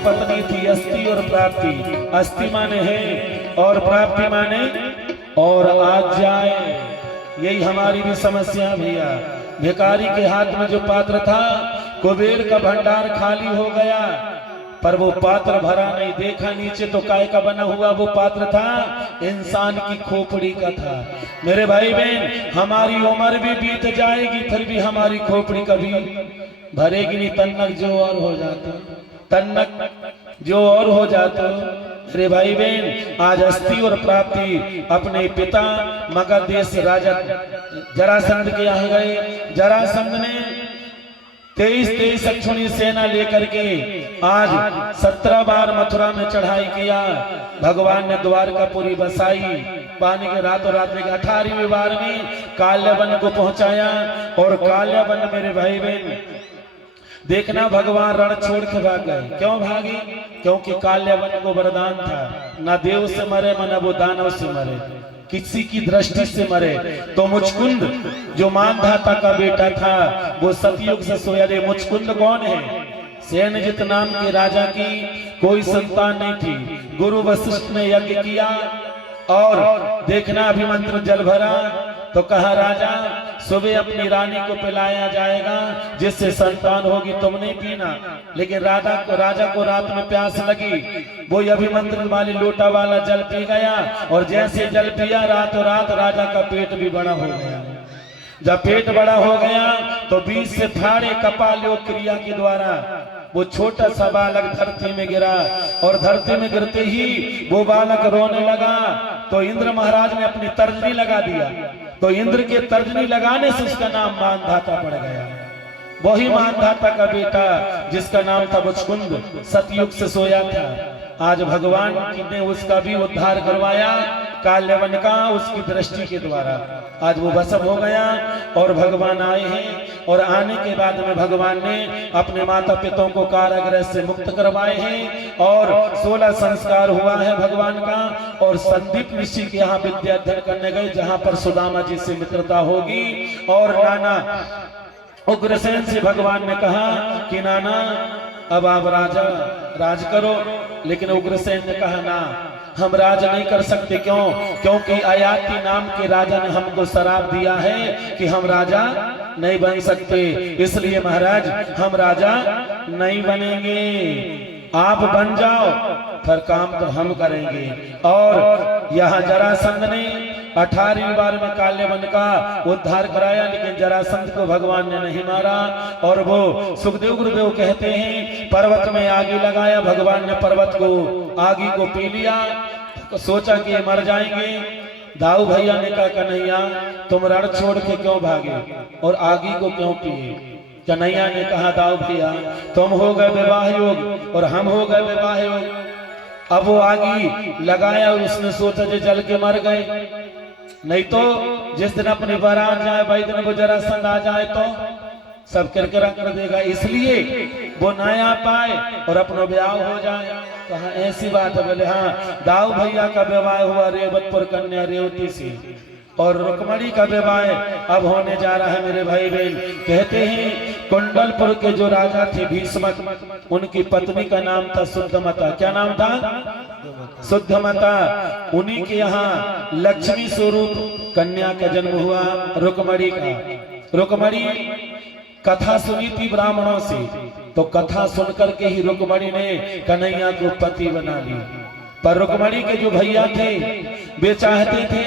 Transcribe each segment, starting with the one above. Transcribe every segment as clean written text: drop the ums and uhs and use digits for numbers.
पत्नी थी अस्थि और प्राप्ति। अस्थि माने है और प्राप्ति माने और आज जाए। यही हमारी भी समस्या भैया। भिखारी के हाथ में जो पात्र था, कुबेर का भंडार खाली हो गया, पर वो पात्र भरा नहीं। देखा नीचे तो काय का बना हुआ वो पात्र था, इंसान की खोपड़ी का था। मेरे भाई बहन, हमारी उम्र भी बीत जाएगी, फिर भी हमारी खोपड़ी कभी भरेगी नहीं। तन्नक जो और हो जाता, तन्नक जो और हो जाता। मेरे भाई बहन, आज अस्थि और प्राप्ति अपने पिता मगध देश राजा जरासंध के यहाँ गए। जरासंध ने 23 अक्षुणी सेना लेकर के आज 17 बार मथुरा में चढ़ाई किया। भगवान ने द्वारकापुरी बसाई, पानी के रातों रात में 18वीं बार में काल्यवन को पहुंचाया। और काल्यवन मेरे भाई बहन देखना, भगवान रण छोड़ के भाग गए। क्यों भागे? क्योंकि काल्यवन को वरदान था, ना देव से मरे न वो दानव से मरे, किसी की दृष्टि से मरे। तो मुचकुंद जो मानधाता का बेटा था, वो सतयुग से सोया। रे मुचकुंद कौन है? सेनजित नाम के राजा की कोई संतान नहीं थी। गुरु वशिष्ठ ने यज्ञ किया और देखना अभिमंत्र जल भरा, तो कहा राजा सुबह अपनी रानी को पिलाया जाएगा, जिससे संतान होगी, तुम नहीं पीना। लेकिन राजा को रात में प्यास लगी, वो अभिमंत्रण वाली लोटा वाला जल पी गया। और जैसे जल पिया, रातों रात राजा का पेट भी बड़ा हो गया। जब पेट बड़ा हो गया तो 20 से थाड़े कपाल योग क्रिया के द्वारा वो छोटा सा बालक धरती में गिरा। और धरती में गिरते ही वो बालक रोने लगा। तो इंद्र महाराज ने अपनी तर्जनी लगा दिया। तो इंद्र के तर्जनी लगाने से उसका नाम मानधाता पड़ गया। वही मानधाता का बेटा जिसका नाम था मुचकुंद, सतयुग से सोया था। आज भगवान ने उसका भी उद्धार करवाया, काल्यवन का, उसकी दृष्टि के द्वारा। आज वो भस्म हो गया और भगवान आए हैं। और आने के बाद में भगवान ने अपने माता पिताओं को कारागृह से मुक्त करवाए हैं। और 16 संस्कार हुआ है भगवान का। और संदीप ऋषि के यहाँ विद्या अध्ययन करने गए, जहाँ पर सुदामा जी से मित्रता होगी। और नाना उग्रसेन से भगवान ने कहा कि नाना अब आप राज करो। लेकिन उग्रसेन ने कहा ना, हम राज नहीं कर सकते। क्यों? क्योंकि अयाति नाम के राजा ने हमको शराप दिया है कि हम राजा नहीं बन सकते। इसलिए महाराज हम राजा नहीं बनेंगे, आप बन जाओ, फिर काम तो हम करेंगे। और यहाँ जरासंध ने 18वीं बार में काल्यवन का उद्धार कराया, लेकिन जरासंध को भगवान ने नहीं मारा। और वो सुखदेव गुरुदेव कहते हैं, पर्वत में आगी लगाया, भगवान ने पर्वत को आगी को पी लिया। तो सोचा कि ये मर जाएंगे। दाऊ भैया ने कहा कन्हैया तुम रण छोड़ के क्यों भागे और आगी को क्यों पिए? कन्हैया ने कहा दाऊ भैया तुम हो गए विवाह योग और हम हो गए विवाह योग। अब वो आगी लगाया और उसने सोचा जो जल के मर गए। नहीं तो जिस दिन अपनी बारात जाए, भाई दिन वो जरासंध आ जाए तो सब किरकिरा कर देगा। इसलिए वो ना आ पाए और अपना ब्याह हो जाए। कहा ऐसी बात है? बोले हाँ, दाऊ भैया का विवाह हुआ रेवतपुर कन्या रेवती से, और रुक्मणी का विवाह अब होने जा रहा है। मेरे भाई बहन कहते हैं कुंडलपुर के जो राजा थे भीष्मक, उनकी पत्नी का नाम था शुद्धमता। क्या नाम था? शुद्धमता। उन्हीं के यहाँ लक्ष्मी स्वरूप कन्या का जन्म हुआ, रुक्मणी का। रुक्मणी कथा सुनी थी ब्राह्मणों से, तो कथा सुनकर के ही रुक्मणी ने कन्हैया को पति बना ली। पर रुक्मणी के जो भैया थे वे चाहते थे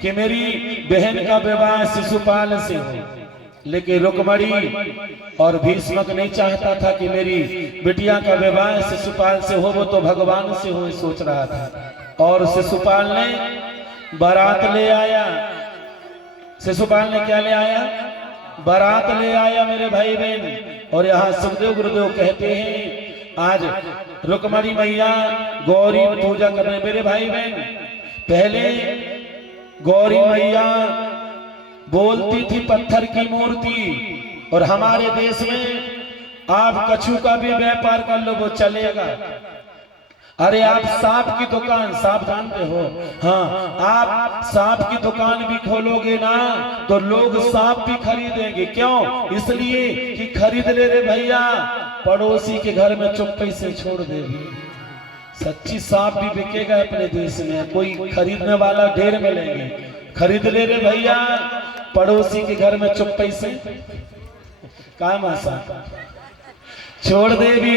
कि मेरी बहन का विवाह शिशुपाल से हो, लेकिन रुक्मणी और भीष्मक नहीं चाहता था कि मेरी बिटिया का विवाह शिशुपाल से हो, वो तो भगवान से हो सोच रहा था। और शिशुपाल ने बारात ले आया। शिशुपाल ने क्या ले आया? बारात ले आया मेरे भाई बहन। और यहाँ सुखदेव गुरुदेव कहते हैं आज रुक्मणी मैया गौरी पूजा कर रहे। मेरे भाई बहन पहले गौरी मैया बोलती थी पत्थर की मूर्ति, और हमारे देश में आप कछु का भी व्यापार कर लो वो चलेगा। अरे आप सांप की दुकान, सांप जानते हो? हाँ, आप सांप की दुकान भी खोलोगे ना तो लोग सांप भी खरीदेंगे। क्यों? इसलिए कि खरीद ले रे भैया, पड़ोसी के घर में चुप्पे से छोड़ दे भी। सच्ची सांप भी बिकेगा अपने देश में, कोई खरीदने वाला ढेर मिलेंगे, खरीद ले रे भैया। पड़ोसी के घर में चुप्पे से काम आसान छोड़ दे भी।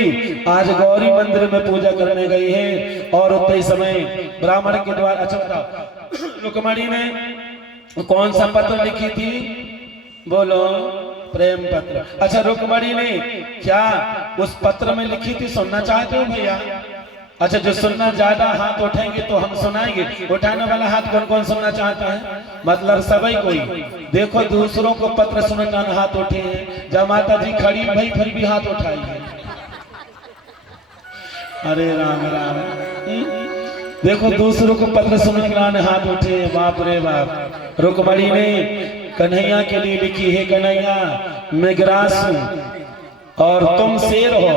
आज गौरी मंदिर में पूजा करने गई है और उतने समय ब्राह्मण के द्वारा, अच्छा बताओ रुक्मणी ने कौन सा पत्र लिखी थी? बोलो, प्रेम पत्र। अच्छा, रुक्मणी ने क्या उस पत्र में लिखी थी, सुनना चाहते हो भैया? अच्छा, जो सुनना ज्यादा हाथ उठाएंगे तो हम सुनाएंगे। उठाने वाला हाथ कौन कौन सुनना चाहता है? मतलब सभी कोई। देखो दूसरों को पत्र सुनना हाथ उठे हैं, जब माता जी खड़ी भाई फिर भी हाथ उठाई है। अरे राम राम, देखो दूसरों को पत्र सुनने हाथ उठे, बाप रे बाप। रुक्मणी ने कन्हैया के लिए लिखी है, कन्हैया मैं ग्रास हूँ और तुम शेर हो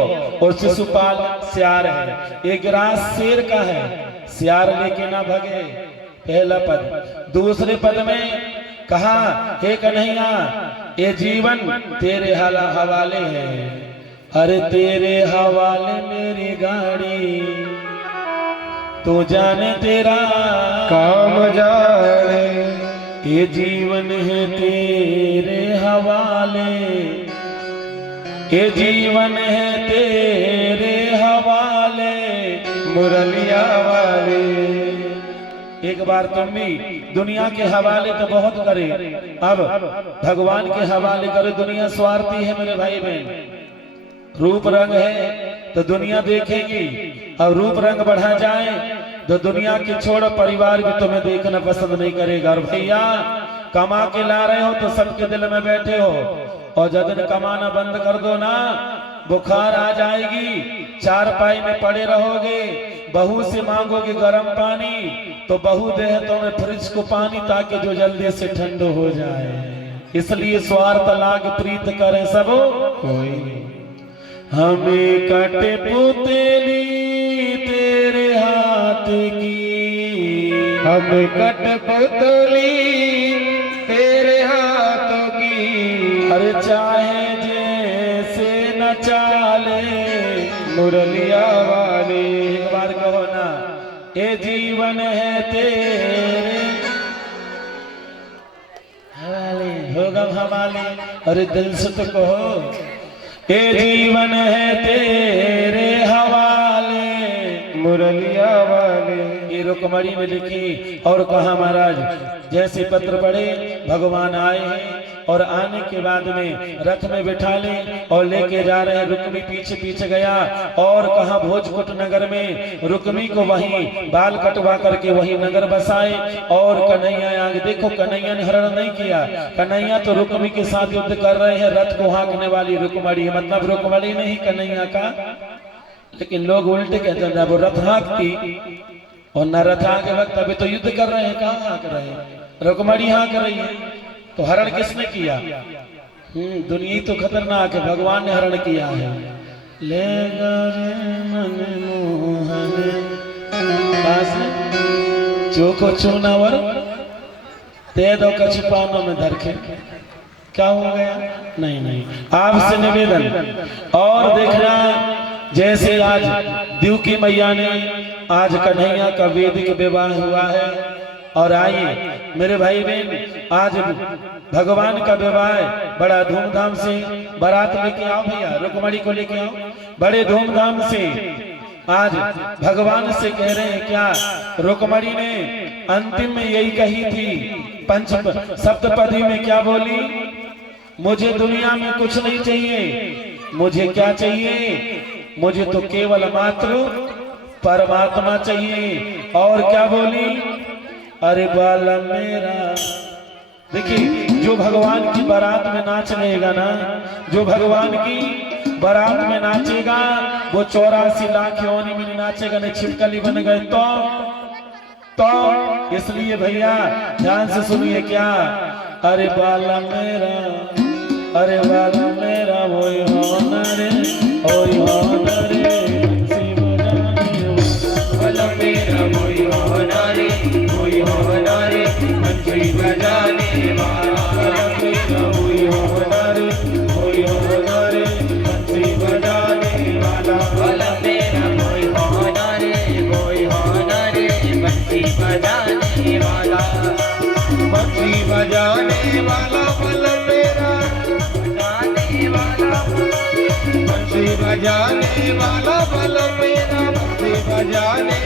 और शिशुपाल सियार है। एक ग्रास शेर का है, सियार लेके ना भगे, पहला पद। दूसरे पद में कहा, हे कन्हैया ये जीवन तेरे हवाले है। अरे तेरे हवाले मेरी गाड़ी, तू जाने तेरा काम जाने। ये जीवन है तेरे हवाले, ये जीवन है तेरे हवाले, मुरलिया वाले। एक बार तुम भी दुनिया के हवाले तो बहुत करे, अब भगवान के हवाले करो। दुनिया स्वार्थी है मेरे भाई बहन, रूप रंग है तो दुनिया देखेगी, और रूप रंग बढ़ा जाए तो दुनिया की छोड़ो परिवार भी तुम्हें देखना पसंद नहीं करेगा। और भैया कमा के ला रहे हो तो सबके दिल में बैठे हो, और जब दिन कमाना बंद कर दो ना, बुखार आ जाएगी, चारपाई में पड़े रहोगे, बहू से मांगोगे गर्म पानी तो बहू दे तुम्हें फ्रिज को पानी, ताकि जो जल्दी से ठंडा हो जाए। इसलिए स्वार्थ लाग प्रीत करे सब कोई। हमें कटे पुतली तेरे हाथ की, हमें कट पुतली तेरे हाथ की। अरे चाहे जैसे न चाले मुरलिया वाले। एक बार कहो ना, ये जीवन है तेरे हवाले, होगा हवाले। अरे दिल से तो कहो, ये जीवन है तेरे हवाले, मुरलिया वाले। ये रुक्मणी में लिखी। और कहा महाराज, जैसे पत्र पढ़े भगवान आए हैं, और आने के बाद में रथ में बिठा ले और लेके जा रहे हैं। रुक्मी पीछे पीछे गया और कहा भोजपुर नगर में रुक्मी को वहीं बाल कटवा करके वहीं नगर बसाए। और कन्हैया आगे देखो, कन्हैया ने हरण नहीं किया, कन्हैया तो रुक्मी के साथ युद्ध कर रहे हैं। रथ को हाँकने वाली रुक्मणी, मतलब रुक्मणी नहीं कन्हैया का। लेकिन लोग उल्टे कहते हैं, वो रथ हाँकती और न रथ हाँके वक्त अभी तो युद्ध कर रहे हैं, कहाँ हाँक रहे हैं? रुक्मणी हाँक रही है। तो हरण किसने किया? दुनिया तो खतरनाक है, भगवान ने हरण किया है। ले मन मोहन पास चोको चूनावर ते दो कछुपानों में धरखे। क्या हो गया? नहीं नहीं, आपसे निवेदन। और देखना, जैसे आज देव की मैया ने, आज कन्हैया का वैदिक विवाह हुआ है। और आइए मेरे भाई बहन, आज भगवान का विवाह बड़ा धूमधाम से, बारात लेके आओ भैया, रुक्मणी को लेके आओ, बड़े धूमधाम से। आज भगवान से कह रहे हैं क्या? रुक्मणी ने अंतिम में यही कही थी, सप्तपदी में क्या बोली? मुझे दुनिया में कुछ नहीं चाहिए, मुझे क्या चाहिए? मुझे तो केवल मात्र परमात्मा चाहिए। और क्या बोली? अरे बाला मेरा। देखिए, जो भगवान की बारात में नाच लेगा ना, जो भगवान की बारात में नाचेगा, वो 84 लाख योनि में नाचेगा, नहीं छिपकली बन गए तो इसलिए भैया ध्यान से सुनिए क्या? अरे बाला मेरा, अरे बाला मेरा, वही होना रे, वही होना रे, शिव जाने बाला मेरा, वही होना रे, वही होना रे, बंसी बजाने वाला मेरा, वही होना रे, वही होना रे, बंसी बजाने वाला, बंसी बजाने वाला बलम मेरा, बजाने वाला, बंसी बजाने वाला बलम मेरा, बंसी बजाने